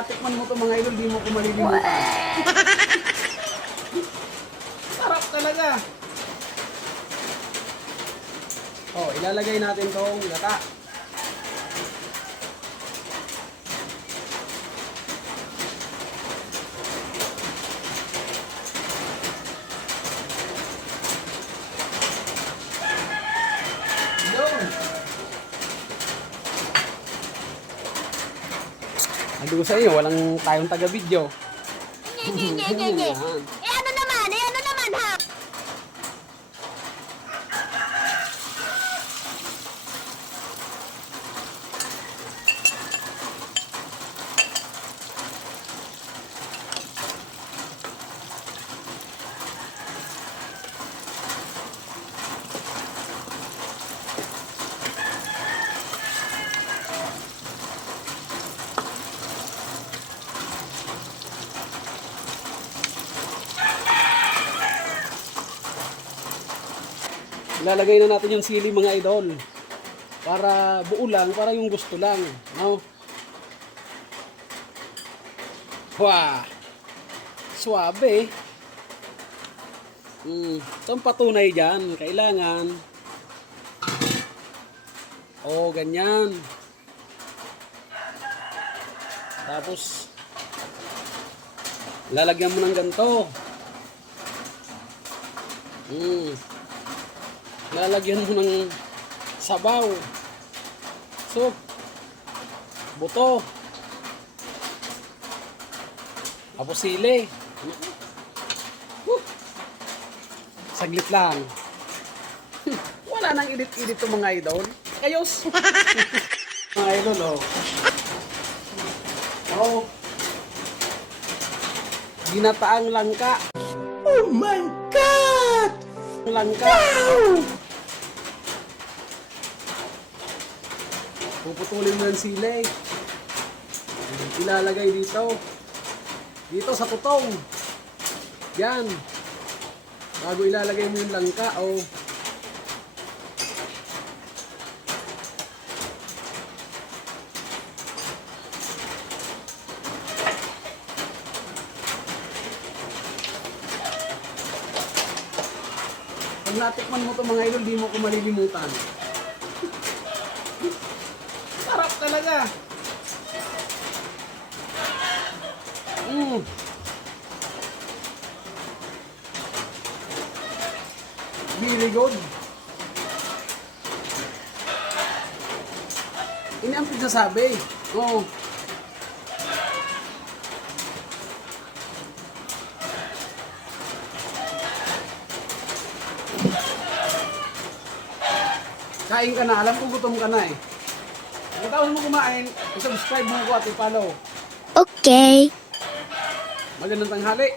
natikman mo to mga idol, di mo ko malilimutan. Sarap talaga. Oh, ilalagay natin tong gata. Sabi ko sa iyo, walang tayong taga-video. Eh ano naman ha? Ilalagay na natin yung sili mga idol. Para buo lang, para yung gusto lang. No? Wah! Suabe. Itong patunay dyan, kailangan. Oh, ganyan. Tapos, lalagyan mo ng ganito. Lalagyan mo ng sabaw, soup, buto, tapos sili. Saglit lang. Wala nang edit-edit to mga idol. Ayos. Mga idol, oh. Oh. Ginataang langka. Oh my God! Langka. Wow! Puputulin mo yung sili. Ilalagay dito. Dito sa putong. Yan. Bago ilalagay mo yung langka, oh. Pag natikman mo to mga idol, di mo ko malilimutan. Sarap talaga. Really good. Ini ang pagsasabi. Oh. Kain ka na, alam ko gutom ka na eh. Pagkatapos mo kumain, subscribe mo ko at i-follow. Okay. Magandang tanghali.